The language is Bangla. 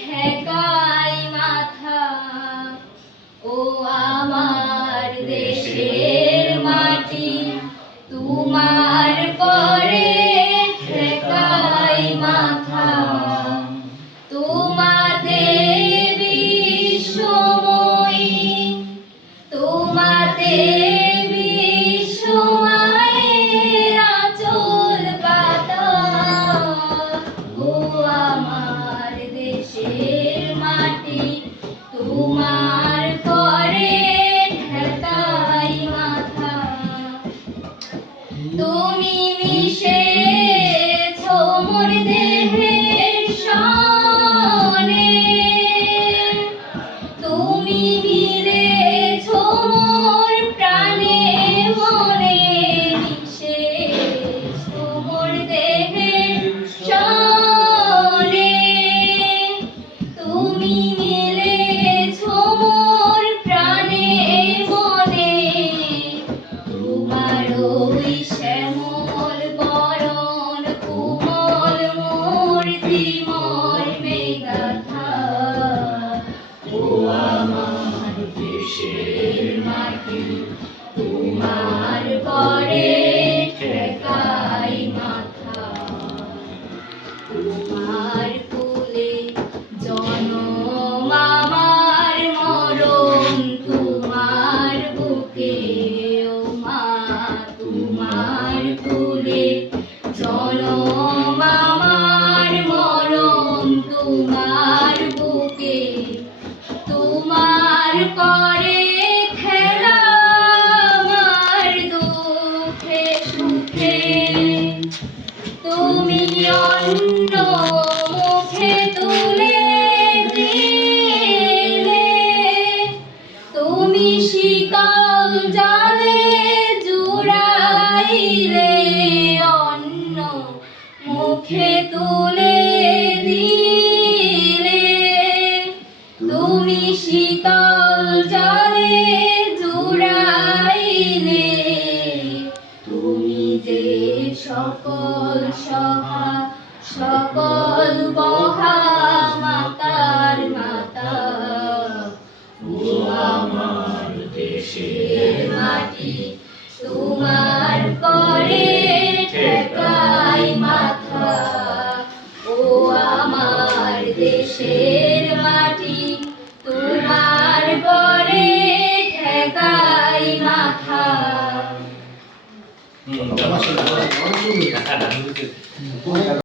ঠেকাই মাথা ও আমার দেশের মাটি তোমার পরে ঠেকাই মাথা তোমাতে বিশ্বময়ী তোমাতে বিশ্বমায়ের আঁচল পাতা ও আমার দেশের মাটি তোমার পরে ঠেকাই মাথা তুমি মিশেছ মোর দেহের সনে তুমি মিলেছ মোর প্রাণে মনে মিশেছ মোর দেহের সনে তুমি মিলেছ মোর প্রাণে মনে তোমার ওই শ্যামল বরণ কোমল মূর্তিময় মেঘাথা ও আমার দেশের মাটি তোমার পরে ঠেকাই মাথা তোমার কুলে জনম আমার মরণ তোমার বুকে ও মা তোমার কুলে জনম আমার মরণ তোমার বুকে তোমার করে খেলা আমার দুঃখে সুখে তুমি অন্য মুখে তুলে দিলে তুমি শীতল জলে জুড়াইলে অন্য মুখে তুলে দিলে তুমি শীতল জলে জুড়াইলে তুমি যে সকল সহা সকল বহা মাতার মাতা ও আমার দেশের মাটি তোমার পরে ঠেকাই মাথা ও আমার দেশের মাটি তোমার পরে ঠেকাই মাথা